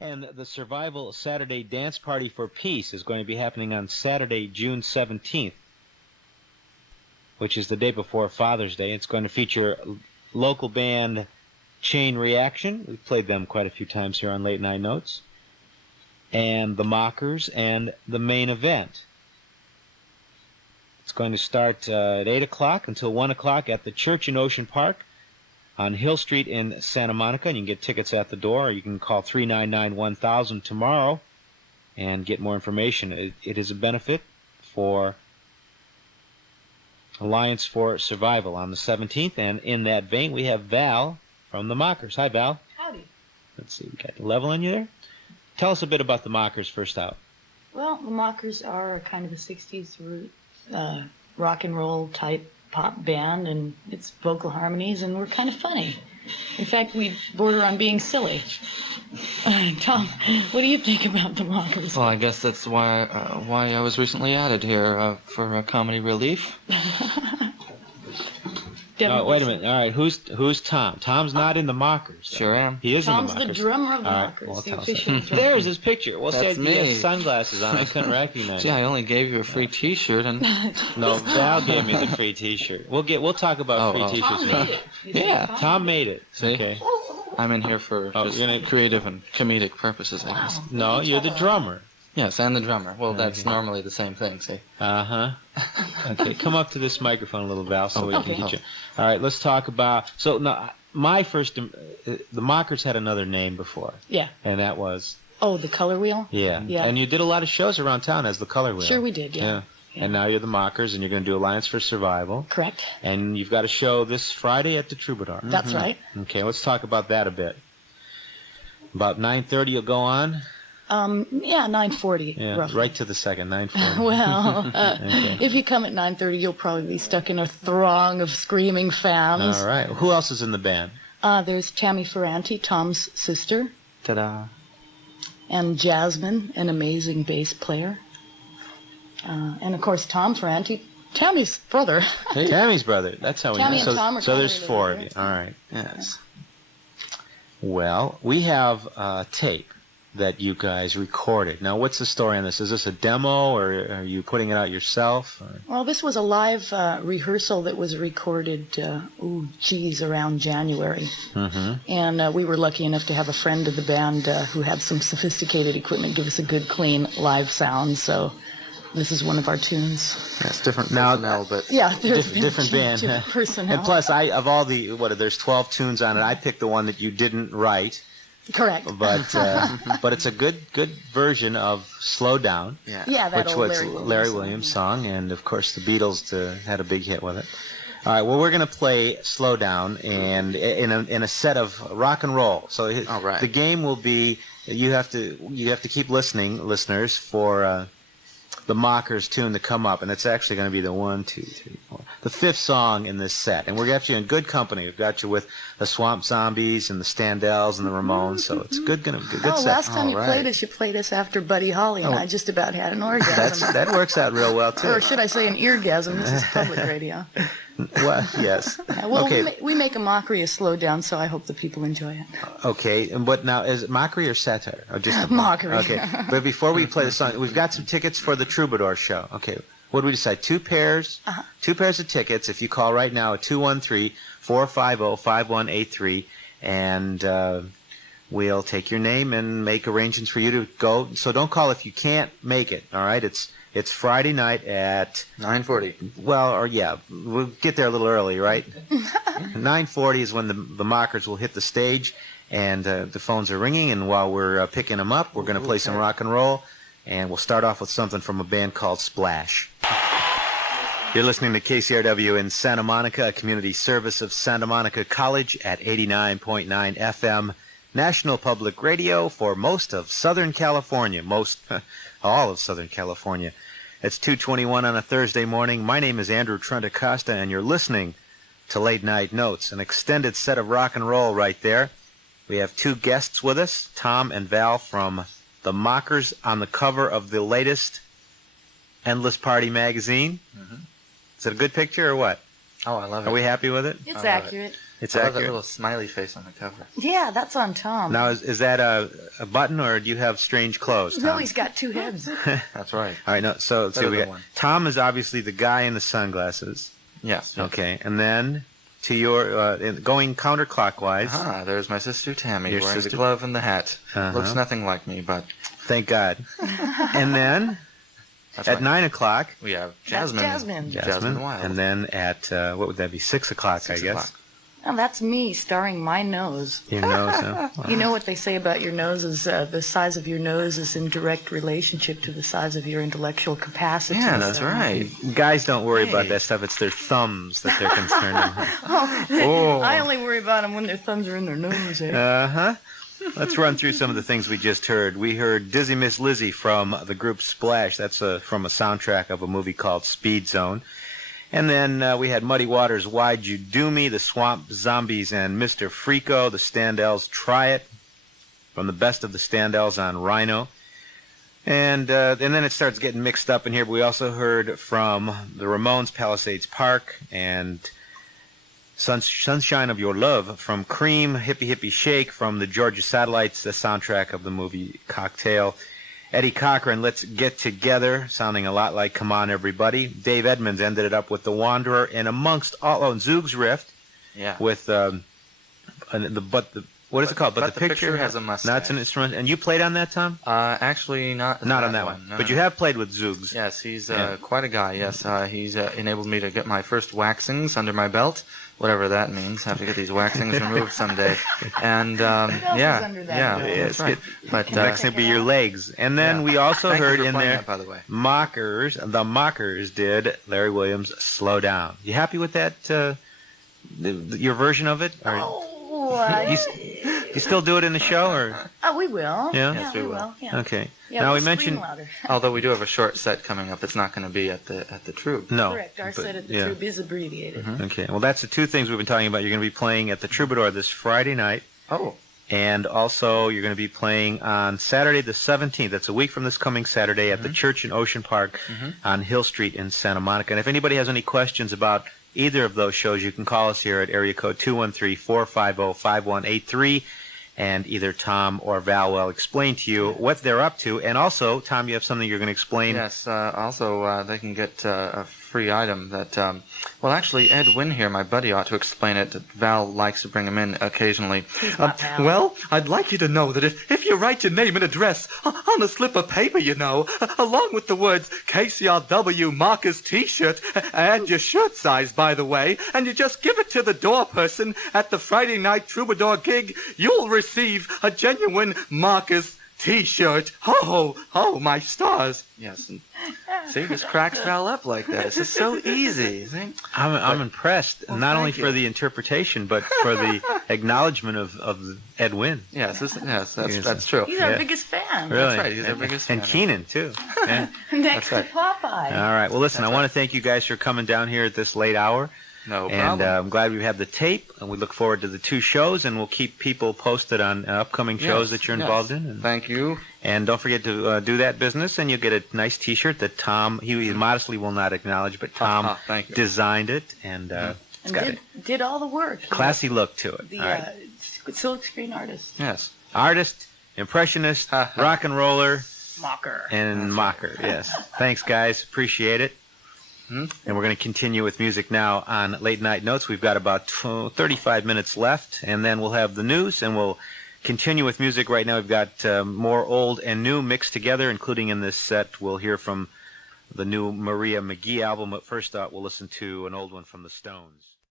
And the Survival Saturday Dance Party for Peace is going to be happening on Saturday, June 17th, which is the day before Father's Day. It's going to feature local band Chain Reaction. We've played them quite a few times here on Late Night Notes. And the Mockers and the main event. It's going to start at 8 o'clock until 1 o'clock at the Church in Ocean Park on Hill Street in Santa Monica, and you can get tickets at the door, or you can call 399-1000 tomorrow and get more information. It is a benefit for Alliance for Survival on the 17th, and in that vein, we have Val from the Mockers. Hi, Val. Howdy. Let's see, we got the level on you there? Tell us a bit about the Mockers first out. Well, the Mockers are kind of a 60s rock and roll type pop band, and it's vocal harmonies, and we're kind of funny. In fact, we border on being silly. Tom, what do you think about the Mockers? Well, I guess that's why I was recently added here for comedy relief. Oh, wait a minute. All right, who's Tom? Tom's not in the Mockers. Sure am. He is Tom's in the Mockers. the drummer of the All right, Mockers. well, The tell us official that. drummer. There's his picture. Well, That's see, he has me. sunglasses on. I couldn't recognize Gee, him. I only gave you a free T-shirt, and No, Val gave me the free T-shirt. We'll talk about free T-shirts. Tom made it. You think Yeah, Tom made it. See? Okay. I'm in here for just creative and comedic purposes, I guess. No, you're the drummer. Yes, and the drummer. Well, that's normally the same thing, see? Uh-huh. Okay, come up to this microphone a little, Val, so we can Okay. get you. All right, let's talk about... So, no, my first... the Mockers had another name before, Yeah. and that was... Oh, the Color Wheel? Yeah. Yeah. And you did a lot of shows around town as the Color Wheel. Sure we did, yeah. And now you're the Mockers, and you're going to do Alliance for Survival. Correct. And you've got a show this Friday at the Troubadour. That's right. Okay, let's talk about that a bit. About 9:30 you'll go on? Yeah, 9:40, Yeah, roughly. right to the second, 9:40. Well, Okay. if you come at 9:30, you'll probably be stuck in a throng of screaming fans. All right. Who else is in the band? There's Tammy Ferranti, Tom's sister, Ta-da. and Jasmine, an amazing bass player. And, of course, Tom Ferranti, Tammy's brother. Tammy's brother. That's how we Tammy know. and Tom are So there's kinda four of you. related. All right. Yes. Well, we have a tape that you guys recorded. Now, what's the story on this? Is this a demo, or are you putting it out yourself? Or? Well, this was a live rehearsal that was recorded, around January. Mm-hmm. And we were lucky enough to have a friend of the band who had some sophisticated equipment give us a good, clean live sound. So this is one of our tunes. That's different Now- personnel, but... Yeah, there's been Different band. different personnel. And plus, of all the, there's 12 tunes on it, I picked the one that you didn't write. Correct. But it's a good version of Slow Down. Yeah. Yeah, that Which old was Larry Williams song, and of course the Beatles had a big hit with it. All right, well, we're going to play Slow Down and in a set of rock and roll. So All right. the game will be you have to keep listening, listeners, for the Mockers tune to come up, and it's actually going to be the 1, 2, 3, 4, the fifth song in this set, and we're got you in good company. We've got you with the Swamp Zombies and the Standells and the Ramones, so it's good set. Last time you All played right. us, you played us after Buddy Holly, and I just about had an orgasm. That works out real well too. Or should I say an eargasm? This is public radio. Well, yes. Well, Okay. we make a mockery of Slow Down, so I hope the people enjoy it. Okay, but now, is it mockery or satire? Or just a Mockery. Okay, but before we play the song, we've got some tickets for the Troubadour show. Okay, what do we decide? Two pairs of tickets. If you call right now at 213-450-5183, and we'll take your name and make arrangements for you to go. So don't call if you can't make it, all right? It's Friday night at... 9:40. Well, or yeah, we'll get there a little early, right? 9:40 is when the Mockers will hit the stage, and the phones are ringing, and while we're picking them up, we're going to play some rock and roll, and we'll start off with something from a band called Splash. You're listening to KCRW in Santa Monica, a community service of Santa Monica College at 89.9 FM, National Public Radio for most of Southern California, all of Southern California. It's 2:21 on a Thursday morning. My name is Andrew Trent Acosta, and you're listening to Late Night Notes, an extended set of rock and roll right there. We have two guests with us, Tom and Val from the Mockers, on the cover of the latest Endless Party magazine. Mm-hmm. Is it a good picture or what? Oh, I love it. Are we happy with it? It's accurate. It's I love that accurate. little smiley face on the cover. Yeah, that's on Tom. Now, is that a button, or do you have strange clothes, Tom? No, he's got two heads. That's right. All right, no. So Better we than got one. Tom is obviously the guy in the sunglasses. Yes. Okay, and then to your going counterclockwise. There's my sister Tammy Your wearing sister? the glove and the hat. Uh-huh. Looks nothing like me, but Thank God. And then that's at right. 9 o'clock, We have That's Jasmine. Jasmine. Jasmine Wild. and then at what would that be? 6 o'clock, 6 I guess. o'clock. Oh, that's me starring my nose. Your nose. Huh? You know what they say about your nose is the size of your nose is in direct relationship to the size of your intellectual capacity. Yeah, that's so- right. Guys don't worry about Hey. that stuff. It's their thumbs that they're concerned with. Oh. I only worry about them when their thumbs are in their nose. Eh? Uh-huh. Let's run through some of the things we just heard. We heard Dizzy Miss Lizzy from the group Splash. That's from a soundtrack of a movie called Speed Zone. And then we had Muddy Waters' Why'd You Do Me, the Swamp Zombies and Mr. Freako, the Standells' Try It, from the best of the Standells on Rhino. And then it starts getting mixed up in here, but we also heard from the Ramones' Palisades Park and Sunshine of Your Love from Cream, Hippie Hippie Shake from the Georgia Satellites, the soundtrack of the movie Cocktail. Eddie Cochran, Let's Get Together, sounding a lot like Come On Everybody. Dave Edmunds ended it up with The Wanderer, and amongst all, Zoog's Rift Yeah. with what is it called? But the picture has a mustache. That's an instrument. And you played on that, Tom? Actually, not On that one. No, But no. you have played with Zoogs. Yes, he's Yeah. quite a guy. Yes, he's enabled me to get my first waxings under my belt, whatever that means. Have to get these waxings removed someday. And else yeah, is under that yeah, belt? that's right. But Next thing will be your legs. And then we also Thank you heard for in playing there, that, by the way. the Mockers did Larry Williams' Slow Down. You happy with that, your version of it? Or you still do it in the show? Or We will. Yeah? Yes, we will. Yeah. okay. Yeah, Now we'll we mentioned scream louder. Although we do have a short set coming up, it's not going to be at the Troupe. no. Correct. Our but- set at the yeah. Troupe is abbreviated. Okay. Well, that's the two things we've been talking about. You're going to be playing at the Troubadour this Friday night. Oh, And also, you're going to be playing on Saturday the 17th. That's a week from this coming Saturday at the Church in Ocean Park on Hill Street in Santa Monica. And if anybody has any questions about either of those shows, you can call us here at area code 213-450-5183. And either Tom or Val will explain to you what they're up to. And also, Tom, you have something you're going to explain. yes. Also, they can get a free item that, well, actually, Ed Wynn here, my buddy, ought to explain it. Val likes to bring him in occasionally. He's not Val. Well, I'd like you to know that if you write your name and address on a slip of paper, along with the words KCRW Marcus T-shirt, and your shirt size, by the way, and you just give it to the door person at the Friday night Troubadour gig, you'll receive a genuine Marcus T-shirt. Oh, my stars. Yes. See, just cracks Val up like that. It's just so easy. See? I'm impressed, Well, not only thank for you. the interpretation, but for the acknowledgement of Ed Wynn. Yes, Yes. that's true. He's our Yeah. biggest fan. Really? right, he's our biggest And fan. Keenan, too. Yeah. Next That's to Popeye. All right. Well, listen, That's I want to thank you guys for coming down here at this late hour. No And problem. I'm glad we have the tape, and we look forward to the two shows, and we'll keep people posted on upcoming shows that you're involved in. And, Thank you. and don't forget to do that business, and you'll get a nice T-shirt that Tom, he modestly will not acknowledge, but Tom Thank you. designed it, and it's And got a did all the work. classy look to it. The All right. silk screen artist. Yes. Artist, impressionist, rock and roller, Mocker. and mocker. Yes. Thanks, guys. Appreciate it. And we're going to continue with music now on Late Night Notes. We've got about 35 minutes left, and then we'll have the news, and we'll continue with music. Right now we've got more old and new mixed together, including in this set we'll hear from the new Maria McGee album. But first up, we'll listen to an old one from the Stones.